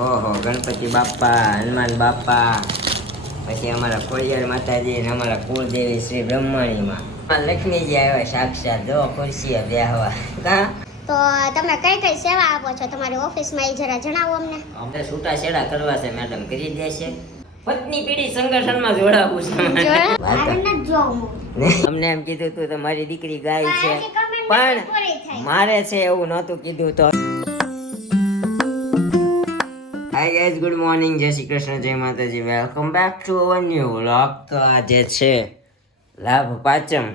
ઓહો, ગણપતિ બાપા, હનુમાન બાપા, પછી અમારા ખોડિયાર માતાજી અને અમારા કુળદેવી શ્રી બ્રહ્માણીમાં લક્ષ્મીજી આવ્યા સાક્ષાત, જો ખુરશીએ બેહવા. કા તો તમે કઈ કઈ સેવા આપો છો તમારી ઓફિસમાં એ જરા જણાવો અમને. અમને છૂટા છેડા કરવા છે મેડમ, કરી દેશે. પત્ની પીઢી સંગઠનમાં જોડાવું છે. અમને એમ કીધું તું તમારી દીકરી ગાય છે, પણ મારે છે એવું નહોતું કીધું. તો હાય ગાઈઝ, ગુડ મોર્નિંગ, જય શ્રી કૃષ્ણ, જય માતાજી, welcome back to our new vlog. તો આજે છે લાભ પાંચમ.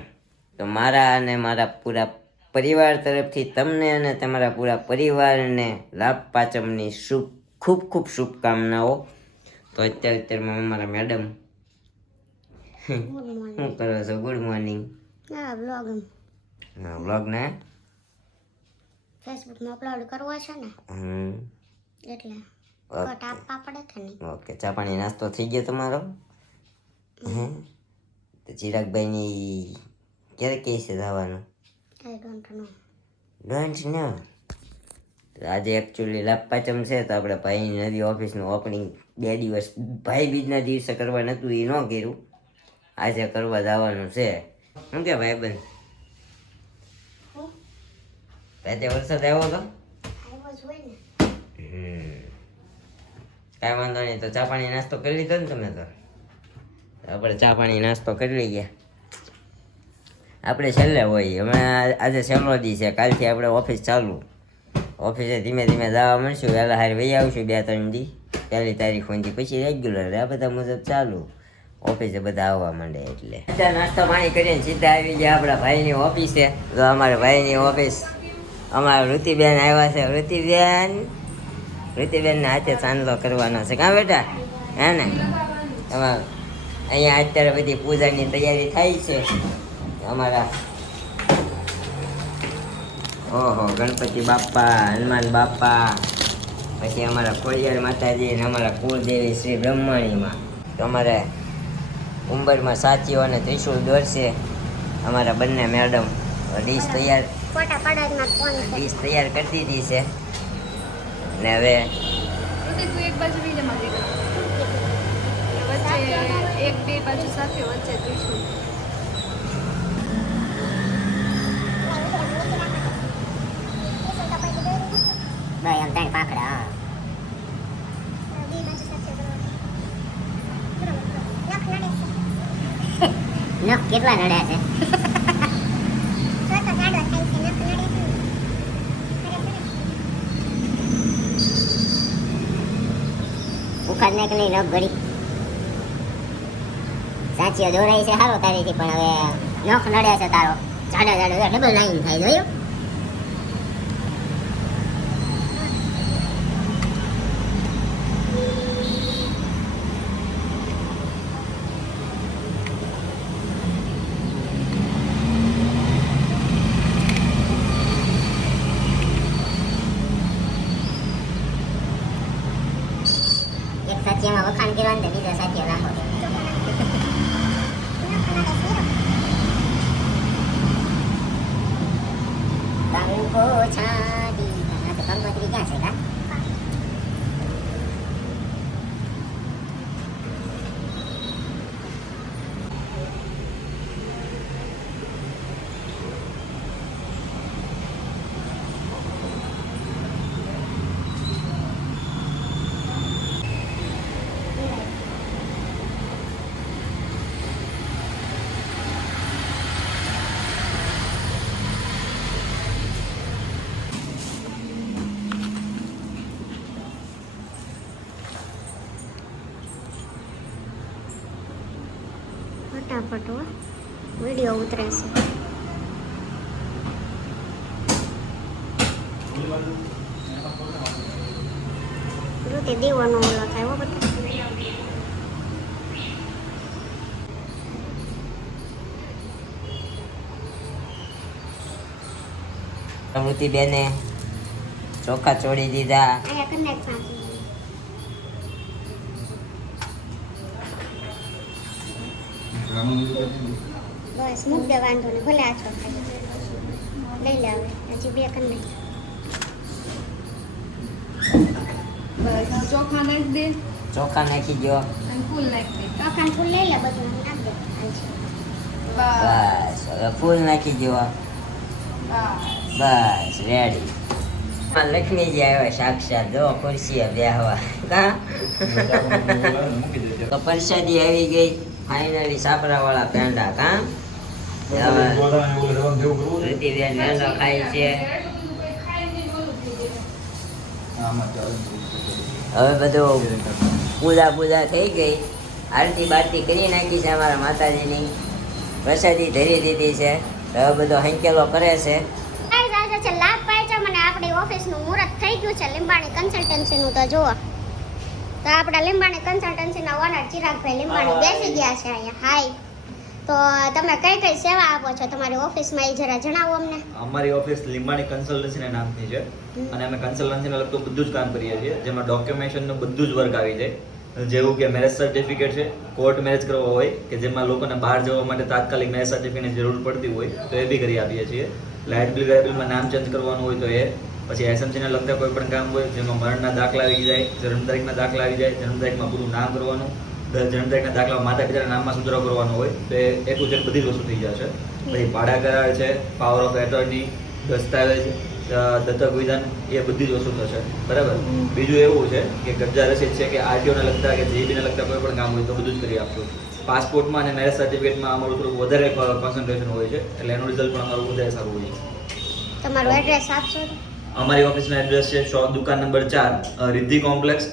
તો મારા અને મારા પૂરા પરિવાર તરફથી તમને અને તમારા પૂરા પરિવારને લાભ પાંચમની ખૂબ ખૂબ શુભકામનાઓ. તો અત્યારમાં અમારા મેડમ શું કરો છો? Good morning. વ્લોગ ને ફેસબુકમાં અપલોડ કરવો છે ને, એટલે કટ આપવા પડે કે નહીં? ઓકે, ચા પાણી નાસ્તો થઈ ગયો તમારો? તો ચિરાગભાઈની ક્યારે કહે છે જવાનું? I don't know. તો આજે એકચ્યુઅલી લાભ પાંચમ છે, તો આપણે ભાઈની નદી ઓફિસનું ઓપનિંગ 2 દિવસ ભાઈ બીજના દિવસે કરવા નહોતું, એ ન કર્યું. આજે કરવા જવાનું છે. શું કે ભાઈ બંધ રાતે વરસાદ આવ્યો તો? કાંઈ વાંધો નહીં. તો ચા પાણી નાસ્તો કરી લીધો ને તમે? તો આપણે ચા પાણી નાસ્તો કરી લઈએ. આપણે છેલ્લે હોય હમણાં, આજે છેલ્લો દી છે, કાલથી આપણે ઓફિસ ચાલુ. ઓફિસે ધીમે ધીમે જવા મળશું, વહેલા હારે વહી આવશું 2-3 દી, 1 તારીખ સુધી, પછી રેગ્યુલર આ બધા મુજબ ચાલુ. ઓફિસે બધા આવવા માંડે એટલે નાસ્તો પાણી કરીને સીધા આવી ગયા આપણા ભાઈની ઓફિસે. તો અમારા ભાઈની ઓફિસ, અમારા ઋતિબેન આવ્યા છે. ઋતિબેનને હાથે ચાંદલો કરવાનો છે. કાં બેટા? હે ને? તમારે અહીંયા અત્યારે બધી પૂજાની તૈયારી થાય છે. અમારા ઓહો, ગણપતિ બાપા, હનુમાન બાપા, પછી અમારા ખોડિયાર માતાજી અને અમારા કુળદેવી શ્રી બ્રહ્માણીમાં. તો અમારે ઉંબરમાં સાચીઓ અને ત્રિશુળ દોરશે અમારા બંને મેડમ. ડીશ તૈયાર કરી દીધી છે. ને હવે એક બાજુ એક બે બાજુ સાથે વચ્ચે ત્રિશુળ. એમ ત્રણ પાંખડા. નખ કેટલા નડ્યા છે? ઉખાડ નાખ નહીં નખ ઘડી. સાચીઓ દોરાઈ છે સારો તારીથી, પણ હવે નખ નડ્યા છે તારો. જાડો ડબલ લાઈન થાય, જોયું? સાચીમાં વખાણ કરવાનું તો બીજા સાચીઓ નાખો. કંકો છાડી તો કંકોત્રી ક્યાં છે? કા ફટાફટ વિડીયો ઉતરે છે. ઋતિ દીવાનો ઓલો થાય. ઋતિબેને ચોખા ચોડી દીધા. બસ મૂક દે, વાંધો નહીં, ભલે આ ચોખા લઈ લે. હવે હજી 2 કરી નાખ. બસ ચોખા નાખી દે ચોખા નાખી દો. અને ફૂલ નાખી દે. ચોખાને ફૂલ લઈ લે બધું નાખ દે. બસ બસ હવે ફૂલ નાખી દો. બસ બસ રેડી. લક્ષ્મીજી આવ્યા સાક્ષાત, જો ખુરશીએ બેહવા. કા તો પરસાદી આવી ગઈ ફાઇનલી, સાપરા વાળા પેંડા. કા રીતિબેન પેંડો ખાય છે. હવે બધું પૂજા થઈ ગઈ, આરતી બારતી કરી નાખી છે અમારા માતાજીની, પ્રસાદી ધરી દીધી છે. હવે બધો હંકેલો કરે છે. ગાઈસ, આજે છે લાભ પાયચમ અને આપણી ઓફિસનું મુહૂર્ત થઈ ગયું છે લીંબાણી કન્સલ્ટન્સીનું. તો જુઓ તો આપણા લીંબાણી કન્સલ્ટન્સીના ઓનર ચિરાગભાઈ લીંબાણી બેસી ગયા છે અહીંયા. હાય, તો તમે કઈ કઈ સેવા આપો છો તમારી ઓફિસમાં, એ જરા જણાવો અમને. અમારી ઓફિસ લીંબાણી કન્સલ્ટન્સીના નામથી છે અને અમે કન્સલ્ટન્સીને લગતું બધું જ કામ કરીએ છીએ, જેમાં ડોક્યુમેન્ટેશનનું બધું જ વર્ક આવી જાય. જેવું કે મેરેજ સર્ટિફિકેટ છે, કોર્ટ મેરેજ કરવો હોય કે જેમાં લોકોને બહાર જવા માટે તાત્કાલિક મેરેજ સર્ટિફિકેટની જરૂર પડતી હોય તો એ બી કરી આપીએ છીએ. લાઇટ બિલ બિલમાં નામ ચેન્જ કરવાનું હોય તો એ, પછી એસએમસીને લગતા કોઈ પણ કામ હોય જેમાં મરણના દાખલા આવી જાય, જન્મ તારીખના દાખલા આવી જાય, જન્મ તારીખમાં પૂરું નામ કરવાનું, જન્મ તારીખના દાખલા માતા પિતાના નામમાં સુધારો કરવાનો હોય તો એ એક ઉજેટ બધી જ વસ્તુ થઈ જશે. પછી ભાડા કરાર છે, પાવર ઓફ એટર્ની, દસ્તાવેજ, દત્તક વિધાન, એ બધી જ વસ્તુ થશે. બરાબર. બીજું એવું છે કે કબજા રસીદ છે કે આરટીઓને લગતા કે જીબીને લગતા કોઈ પણ કામ હોય તો બધું જ કરી આપશું. પાસપોર્ટમાં અને મેરેજ સર્ટિફિકેટમાં અમારું થોડું વધારે કોન્સન્ટ્રેશન હોય છે, એટલે એનું રિઝલ્ટ પણ અમારું વધારે સારું હોય છે. તમારું એડ્રેસ આપશો? અમારી ઓફિસનો એડ્રેસ છે દુકાન number 4, Riddhi complex,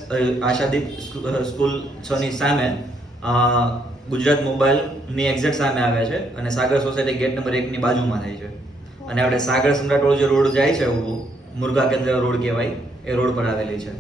Ashadeep school 6 ની સામે, ગુજરાત મોબાઈલની એક્ઝેક્ટ સામે આવે છે અને સાગર સોસાયટી ગેટ નંબર 1 ની બાજુમાં થાય છે. અને આપણે સાગર સમ્રાટ રોડ જે રોડ જાય છે, મુર્ગા કેન્દ્ર રોડ કહેવાય, એ રોડ પર આવેલી છે.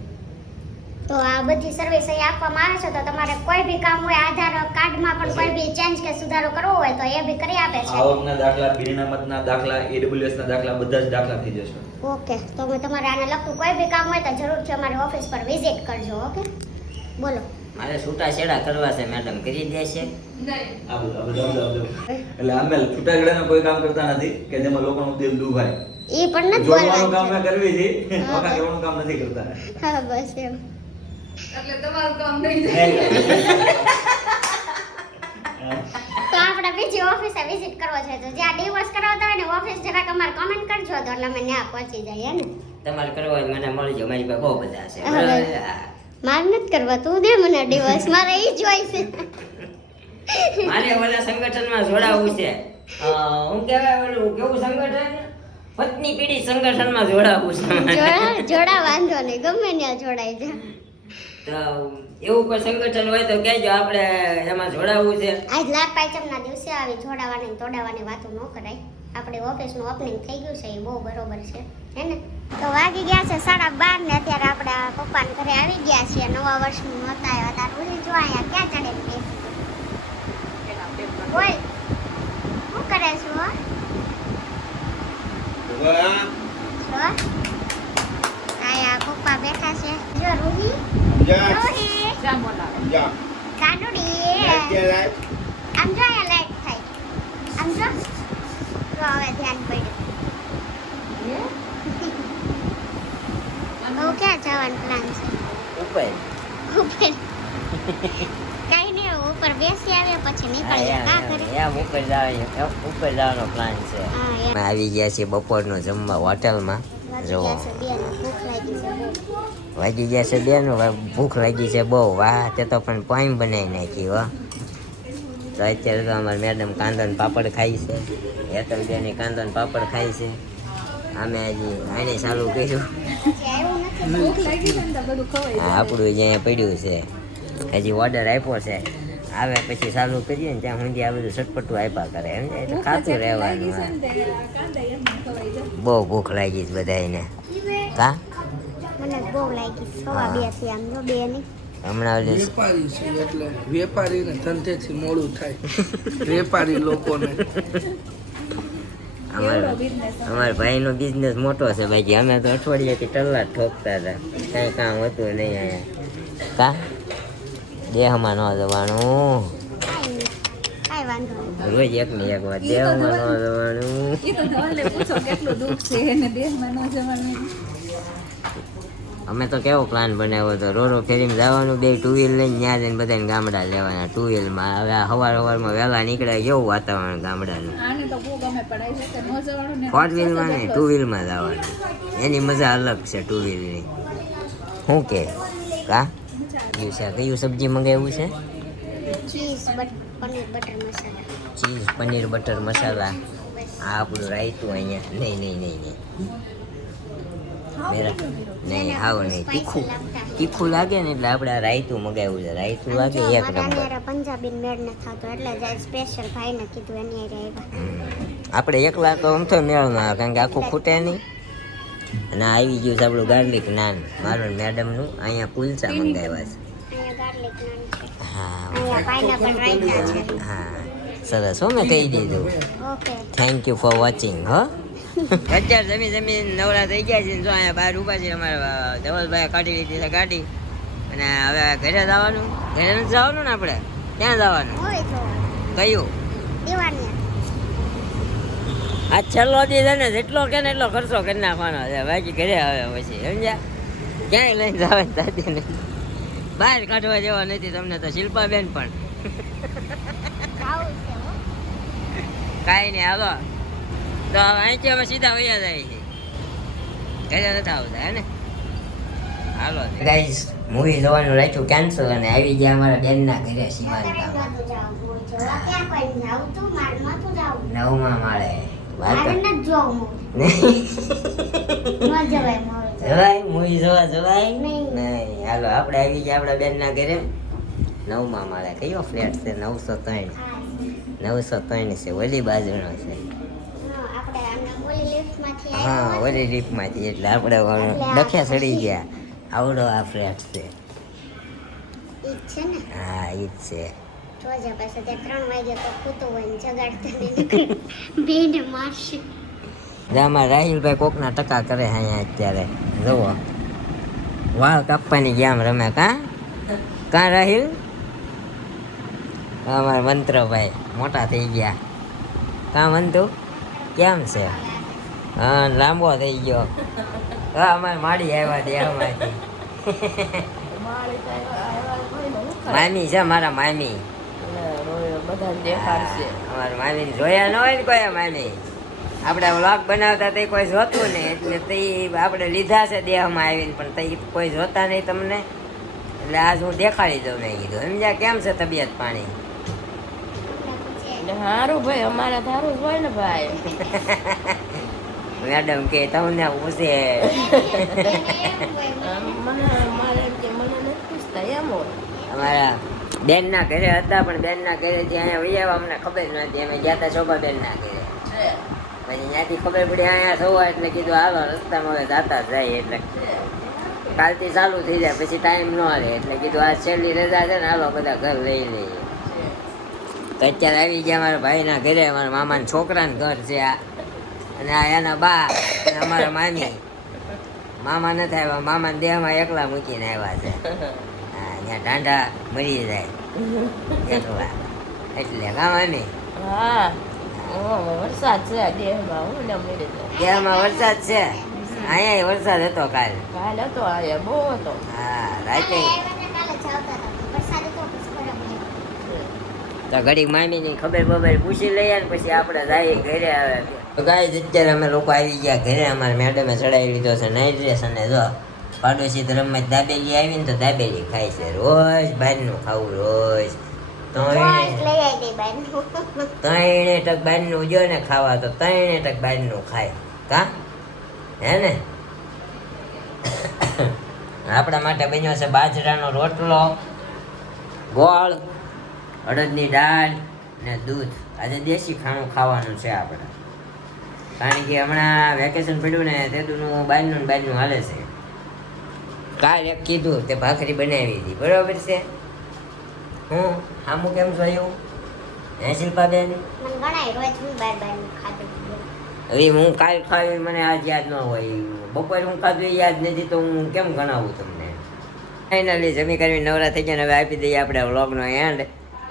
તો આ બધી સર્વિસ અહીં આપવામાં આવે છે, તો તમારે કોઈ બી કામ હોય, આધાર કાર્ડમાં પણ કોઈ બી ચેન્જ કે સુધારો કરવો હોય તો એ બી કરી આપે છે. આવકના દાખલા, પીડીનામતના દાખલા, એડબ્લ્યુએસના દાખલા બધા જ દાખલા થઈ જશે. ઓકે, તો તમારે આને લગતું કોઈ બી કામ હોય તો જરૂરથી અમારી ઓફિસ પર વિઝિટ કરજો. ઓકે, બોલો. મારે છૂટાછેડા કરવા છે મેડમ, કરી દેશે? નહીં આ બધું એટલે અમે છૂટાછેડાના કોઈ કામ કરતા નથી કે જેમાં લોકોનું દિલ દુભાય. એ પણ નથી જોડવાનું કામ બોલવાનું. મેં કરવી છે, નોખા કરવાનું કામ નથી કરતા. હા, બસ એમ. એટલે તમારું કામ નહીં થાય. તો આપણે બીજી ઓફિસે વિઝિટ કરવો છે તો જ્યાં ડિવોર્સ કરાવતા હોય ને ઓફિસ જરાક અમારે કમેન્ટ કરજો તો એટલે અમે ત્યાં પહોંચી જઈએ ને. તમારે કરવા હોય મને મળજો, મારી પાસે બહુ બધા છે. હા, બસ. મારે નથી કરવા, તું દે મને ડિવોર્સ, મારે ઈ જ હોય છે. મારે ઓલા સંગઠનમાં જોડાવું છે. હું કહેવાય ઓલું કેવું સંગઠન? પત્ની પીઢી સંગઠનમાં જોડાવું છે. જોડા વાંધો નહીં, ગમે ત્યાં જોડાઈ જા. તો એવું કોઈ સંગઠન હોય તો કહેજો, આપણે એમાં જોડાવું છે. આજ લાભ પાંચમના દિવસે આવી જોડાવાની ને તોડાવાની વાતો ન કરાય. આપણે ઓફિસનું ઓપનિંગ થઈ ગયું છે, એ બહુ બરોબર છે હે ને. તો વાગી ગયા છે 12:30 ને અત્યારે આપણે આ પપ્પાના ઘરે આવી ગયા છીએ. નવા વર્ષનું નહોતા આવ્યા તાર ઉલી જો અહીંયા ક્યાં ચડે બેસી બોલ શું કરે છો? અહીંયા પપ્પા બેઠા છે. જો રૂહી રૂહી કાનુડી આમ જો અહીંયા લાઈટ થાય આમ જો. તો હવે ધ્યાન પડ્યું. તો ક્યાં જવાનું પ્લાન છે? ઉપર ઉપર કઈ નહીં, ઉપર બેસી આવે પછી નીકળીએ. કા કરે એમ ઉપર જવાનો પ્લાન છે. હા યાર. આવી ગયા છીએ બપોરનું જમવા હોટલમાં. જો વાગી ગયા છે 2 ને ભૂખ લાગી છે. વાગી ગયા છે 2 નું, ભૂખ લાગી છે બહુ. વાહ, તે તો પણ પાણી બનાવી નાખી. હો તો અત્યારે તો અમારે મેડમ કાંદો ને પાપડ ખાઈ છે, હેતલબેની કાંદો ને પાપડ ખાઈ છે. અમે હજી આને ચાલુ કર્યું. ભૂખ લાગી છે ને તો બધું ખવાય. હા, આપણું જે અહીંયા પડ્યું છે, હજી ઓર્ડર આપ્યો છે, આવે પછી ચાલુ કરીએ ને ત્યાં સુધી આ બધું ચટપટું આપ્યા કરે. એમ એટલે ખાતું રહેવાનું. હા, બહુ ભૂખ લાગી છે બધાને. કા મને બહુ લાગી 2:15 થી આમ જો 2 ની હમણાં ઓલી વેપારી છે એટલે વેપારીને ધંધેથી મોડું થાય. વેપારી લોકોને અમારા ભાઈનો બિઝનેસ મોટો છે બાકી અમે તો અઠવાડિયાથી ટલ્લા જ ઠોકતા હતા, કંઈ કામ હતું નહીં અહીંયા. કા દેહમાં ન જવાનું, કાંઈ વાંધો નહીં. રોજ એકની એક વાત, દેહમાં ન જવાનું. એ તો નવાલે પૂછો કેટલું દુઃખ છે એને દેહમાં ન જવાનું. અમે તો કેવો પ્લાન બનાવ્યો હતો, રોરો ફેરીમાં જવાનું, 2 ટુ વ્હીલ લઈને ત્યાં જઈને બધાને ગામડા લેવાના 2 વ્હીલમાં. હવે આ સવારમાં વહેલા નીકળે કેવું વાતાવરણ ગામડાનું. આને તો બહુ ગમે પણ આવી રીતે ન જવાનું ને 4 વ્હીલમાં નહીં 2 વ્હીલમાં જવાનું, એની મજા અલગ છે 2 વ્હીલની. શું કે કા કયું સબ્જી મંગાવ્યું છે? ચીઝ પનીર બટર મસાલા. ચીઝ પનીર બટર મસાલા. આ આપણું રાયતું અહીંયા. નહીં મેરા નહીં આવો નહીં, તીખું લાગે ને એટલે આપણે આ રાયતું મગાવ્યું છે. રાયતું લાગે એક નંબર. પંજાબી મેળ ન થતો એટલે જ સ્પેશિયલ ભાઈને કીધું એની હારે આવ્યા. આપણે એકલા તો આમ તો મેળ ના આવે, કારણ કે આખું ખૂટે નહીં. અને આ આવી ગયું છે આપણું ગાર્લિક નાન, મારું મેડમનું. અહીંયા કુલચા મંગાવ્યા છે. અહીંયા ગાર્લિક નાન છે, હા અહીંયા પાઇનેપલ રાયતા છે. હા સરસ હો, મેં કહી દીધું. Okay thank you for watching. હો અત્યારે જમીન નવરા થઈ ગયા છે. જો અહીંયા બહાર ઊભા છે અમારા ધવલભાઈ, કાઢી લીધી છે ગાડી. અને હવે ઘરે જવાનું. ઘરે નથી જવાનું ને આપણે, ક્યાં જવાનું? હોય તો કયું? દીવાની આ છેલ્લો દી છે ને, જેટલો કે ને એટલો ખર્ચો કરી નાખવાનો છે. બાકી ઘરે આવે પછી સમજ્યા, ક્યાંય લઈને જવા દાદી ને બહાર કાઢવા જેવા નથી તમને તો. શિલ્પાબેન પણ આવું છે હો. કાંઈ નહીં હાલો. તો હવે અહીંથી અમે સીધા વૈયા જાય છે, ઘરે નથી આવતા હે ને. હાલો ગાઈસ, મૂવી જોવાનું રાખ્યું કેન્સલ અને આવી ગયા અમારા બેનના ઘરે સીમાંતામાં. ક્યાં કોઈ જાવ તું માર નતું જાવ. 9મા માળે મારે નથી જોવું ન જવાય મોર. જવાય મૂવી જવાય નહીં. નહીં. હાલો આપણે આવી ગયા આપણા બેનના ઘરે 9મા માળે. કયો ફ્લેટ છે? 903. 903 છે, ઓલી બાજુનો છે. આપણે આમને ઓલી લિફ્ટમાંથી હા આવ્યા ઓલી રીપમાંથી. એટલે આપણે ડખે ચડી ગયા. આવડો આ ફ્લેટ છે. ઈ જ છે ને. હા ઈ જ છે. જોજે પછી તે 3 વાગે તો કૂતું હોય ને જગાડતા નહીં. બેને મારશે. આમાં રાહિલભાઈ કોકના ટકા કરે છે અહીંયા અત્યારે. જુઓ વાળ કાપવાની ગેમ રમે. કાં રાહિલ? અમારા મંત્રભાઈ મોટા થઈ ગયા. કાં મંતુ કેમ છે? હા લાંબો થઈ ગયો. હા અમારે માડી આવ્યા દેહમાંથી. મામી છે મારા મામી. અમારા મામી જોયા ન હોય ને કોઈ મામી. આપણે વ્લોગ બનાવતા તે કોઈ જોતું નહીં, એટલે તે આપણે લીધા છે દેહમાં આવીને, પણ તે કોઈ જોતા નહીં તમને. એટલે આજ હું દેખાડી દઉં મેં કીધું. સમજ્યા? કેમ છે તબિયત પાણી? સારું ભાઈ, અમારે સારું હોય ને ભાઈ. મેડમ કે તમને પૂછે. અમારા બેનના ઘરે હતા, પણ બેનના ઘરેથી અહીંયા વહી આવ્યા. અમને ખબર નહોતી, અમે ગયા હતા શોભા બેનના ઘરે. પછી ત્યાંથી ખબર પડી અહીંયા થવા, એટલે કીધું હાલો રસ્તામાં હવે જાતા જાય. એટલે કાલથી ચાલુ થઈ જાય, પછી ટાઈમ ન રહે. એટલે કીધું આ છેલ્લી રજા છે ને, હાલો બધા ઘર લઈ લઈએ. તો અત્યારે આવી ગયા મારા ભાઈના ઘરે. મારા મામાના છોકરાનું ઘર છે આ. અને આ એના બા અને અમારા મામી. મામા નથી આવ્યા, મામાના દેહમાં એકલા મૂકીને આવ્યા છે. હા ત્યાં ટાંડા મરી જાય એકલા. એટલે કા મામી? હા વરસાદ છે દેહમાં. હું ને મળી જાય. દેહમાં વરસાદ છે. અહીંયા વરસાદ હતો કાલ. કાલ હતો, અહીંયા બહુ હતો. હા રાતે કાલે જાવતા હતા વરસાદ હતો પછી બરાબર. તો ઘડીક મામીની ખબર પૂછી લઈએ ને પછી આપણે જઈએ ઘરે. આવે તો ગાઈસ અત્યારે અમે લોકો આવી ગયા ઘરે. અમારા મેડમે ચડાવી લીધો છે નાઇટ ડ્રેસ. અને જો પાડોશી ધર્મમાં દાબેલી આવી ને તો દાબેલી ખાય છે. રોજ બહારનું ખાવું રોજ. ત્રણે ટક બહારનું જો ને ખાવા તો 3 ટક બહારનું ખાય. કા હે ને? આપણા માટે બન્યો છે બાજરાનો રોટલો, ગોળ, અડદની દાળ ને દૂધ. આજે દેશી ખાણું ખાવાનું છે આપણે, કારણ કે હમણાં વેકેશન પડ્યું ને તેનું બહારનું હાલે છે. કાલ એક કીધું તે ભાખરી બનાવી હતી, બરોબર છે. હું આમું કેમ જોયું હે શિલ્પાબેન? હવે હું કાલ ખાવી મને આજ યાદ ન હોય. બપોરે હું ખાધું એ યાદ નથી, તો હું કેમ ગણાવું તમને? ફાઇનલી જમી કરી નવરા થઈ ગયા. હવે આપી દઈએ આપણે વ્લોગનો એન્ડ.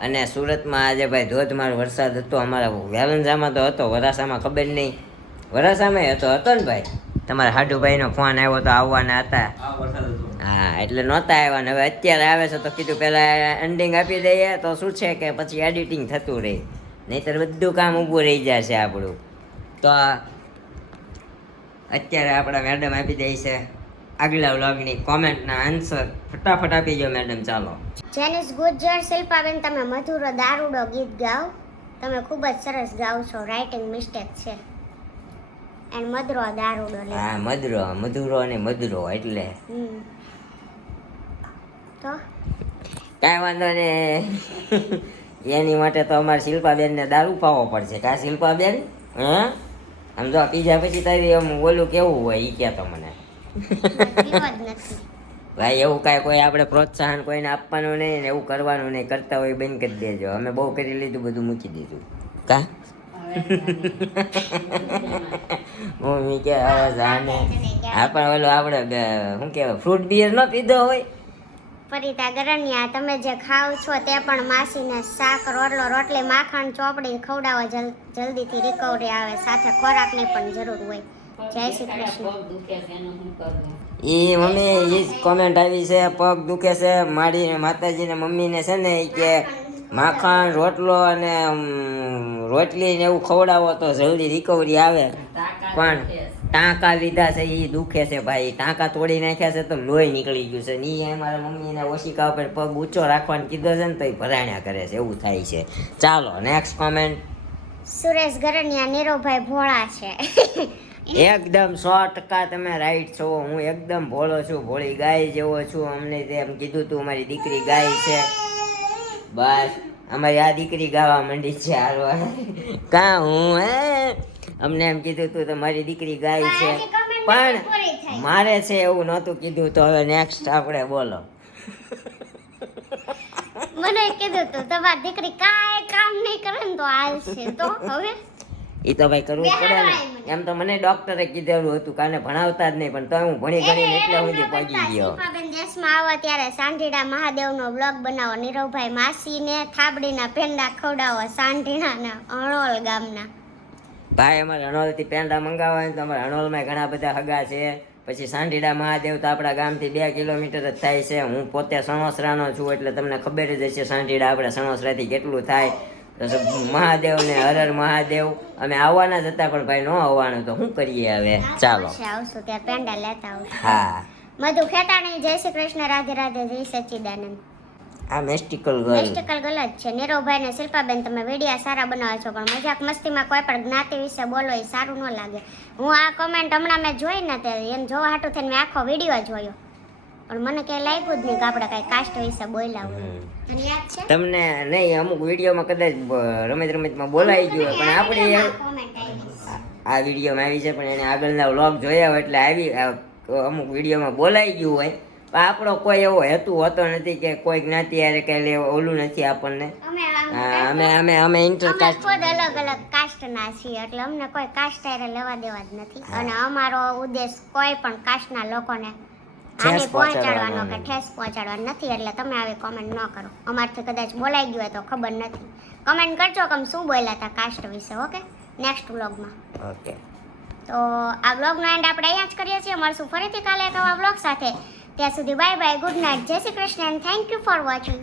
અને સુરતમાં આજે ભાઈ ધોધમાર વરસાદ હતો. અમારા વેલંજામાં તો હતો, વરાસામાં ખબર નહીં. વરાસામાં હતો ને ભાઈ? તમારા હાડુભાઈનો ફોન આવ્યો તો આવવાના હતા. આ વરસાદ હતો. હા એટલે નહોતા આવ્યા ને હવે અત્યારે આવે છે તો કીધું પહેલાં એન્ડિંગ આપી દઈએ તો શું છે કે પછી એડિટિંગ થતું રહે, નહીંતર બધું કામ ઊભું રહી જશે આપણું. તો અત્યારે આપણા મેડમ આપી દે છે આગલા વ્લોગની કોમેન્ટના આન્સર. ફટાફટ આપી દો મેડમ, ચાલો. જેનિસ ગુજર, શિલ્પાબેન તમે મધુરો દારૂડો ગીત ગાઓ, તમે ખૂબ જ સરસ ગાઓ છો, રાઇટિંગ મિસ્ટેક છે. એન્ડ મધુરો દારૂડો લે. હા મધુરો અને મધુરો એટલે તો કાંઈ વાંધો ને. એની માટે તો અમારે શિલ્પાબેનને દારૂ પાવો પડશે. કા શિલ્પાબેન? હા આમ જો પીઝા પછી તારી આમ ઓલું કેવું હોય એ કહેતો મને. પીવો જ નથી. ભાઈ એવું કાંઈ કોઈ આપણે પ્રોત્સાહન કોઈને આપવાનું નહીં ને એવું કરવાનું નહીં. કરતા હોય બંધ કરી દેજો. અમે બહુ કરી લીધું, બધું મૂકી દીધું. કા મમ્મી કે હવે જાને હા પણ ઓલું આપણે શું કહેવાય ફ્રૂટ બિયર ન પીધો હોય. પરિતા ગરણિયા તમે જે ખાવ છો તે પણ માસીને શાક, રોટલો, રોટલી, માખણ, ચોપડી ખવડાવો, જલ્દીથી રિકવરી આવે, સાથે ખોરાકની પણ જરૂર હોય. જય શ્રી કૃષ્ણ. એ મમ્મી એ જ કોમેન્ટ આવી છે, પગ દુખે છે મારી માતાજીને મમ્મીને છે ને ઈ કે માખણ, રોટલો અને રોટલી ને એવું ખવડાવો તો જલ્દી રિકવરી આવે. પણ ટાંકા લીધા છે એ દુખે છે ભાઈ. ટાંકા તોડી નાખ્યા છે તો લોહી નીકળી ગયું છે. ની મારા મમ્મીને ઓશિકા ઉપર પગ ઊંચો રાખવાનું કીધો છે ને તો એ ભરાણ્યા કરે છે, એવું થાય છે. ચાલો નેક્સ્ટ કોમેન્ટ. સુરેશ ગરણિયા, નીરવભાઈ ભોળા છે. એકદમ 100% તમે રાઈટ છો. હું એકદમ ભોળો છું, ભોળી ગાય જેવો છું. અમને તેમ કીધું તું મારી દીકરી ગાય છે. બસ અમારી આ દીકરી ગાવા માંડી છે. હાલવા કા હું અમને એમ કીધું તું તો મારી દીકરી ગાય છે, પણ મારે છે એવું નહોતું કીધું. તો હવે નેક્સ્ટ આપણે બોલો. મને કીધું તું તમારી દીકરી કાંઈ કામ નહીં કરે ને તો આવશે. તો હવે એ તો ભાઈ કરવું જ પડે ને. એમ તો મને ડોક્ટરે કીધેલું હતું કાને ભણાવતા જ નહીં, પણ તો હું ભણી ગણીને એટલે સુધી પહોંચી ગયો. શિલ્પાબેન દેશમાં આવો ત્યારે સાંઢીડા મહાદેવનો બ્લોગ બનાવો. નીરવભાઈ માસીને થાબડીના પેંડા ખવડાવો, સાંઢીડાના અણોલ ગામના. ભાઈ અમારે અણોલથી પેંડા મંગાવવા હોય તો અમારે અણોલમાં ઘણા બધા હગા છે. પછી સાંઢીડા મહાદેવ તો આપણા ગામથી 2 કિલોમીટર જ થાય છે. હું પોતે સણોસરાનો છું એટલે તમને ખબર જ હશે સાંઢીડા આપણે સણોસરાથી કેટલું થાય. તો મહાદેવને હર મહાદેવ અમે આવવાના જ હતા પણ ભાઈ ન આવવાનું તો શું કરીએ હવે. ચાલો આવશું ત્યાં પેંડા લેતા આવશું. હા મધુ ખેતાણી, જય શ્રી કૃષ્ણ, રાધે રાધે, જય સચ્ચિદાનંદ. આ મેસ્ટિકલ ગર્લ મિસ્ટેકલ ગલત છે. નીરવભાઈ ને શિલ્પાબેન તમે વિડીયા સારા બનાવો છો, પણ મજાક મસ્તીમાં કોઈ પણ જ્ઞાતિ વિશે બોલો એ સારું ન લાગે. હું આ કમેન્ટ હમણાં મેં જોઈ ને તે એને જોવા હાટું થઈને મેં આખો વિડીયો જોયો, પણ મને કઈ લાગ્યું જ નહીં કે આપણે કઈ કાસ્ટ વિશે બોલ્યા હોય. તને યાદ છે? તમને નહીં અમુક વિડીયોમાં કદાચ રમતમાં બોલાઈ ગયું પણ આપણે કોમેન્ટ આવી આ વિડીયોમાં આવી છે, પણ એને આગળના વ્લોગ જોયા હોય એટલે આવી અમુક વિડીયોમાં બોલાઈ ગયું હોય. પણ આપણો કોઈ એવો હેતુ હોતો નથી કે કોઈ જ્ઞાતિ યારે કઈ ઓલું નથી આપણને. અમે ઇન્ટરકાસ્ટ ખુદ અલગ અલગ કાસ્ટના છીએ એટલે અમને કોઈ કાસ્ટ હારે લેવા દેવા જ નથી. અને અમારો ઉદ્દેશ કોઈ પણ કાસ્ટના લોકોને હાનિ પહોંચાડવાનો કે ઠેસ પહોંચાડવાનો નથી. એટલે તમે આવી કોમેન્ટ ન કરો. અમારથી કદાચ બોલાઈ ગયું હોય તો ખબર નથી. કમેન્ટ કરજો કે શું બોલ્યા હતા કાસ્ટ વિશે. ઓકે, નેક્સ્ટ વ્લોગમાં. ઓકે, તો આ વ્લોગનો એન્ડ આપણે અહીંયા જ કરીએ છીએ. મળશું ફરીથી કાલે એક આવા વ્લોગ સાથે. ત્યાં સુધી બાય બાય, ગુડ નાઇટ, જય Shri Krishna and thank you for watching.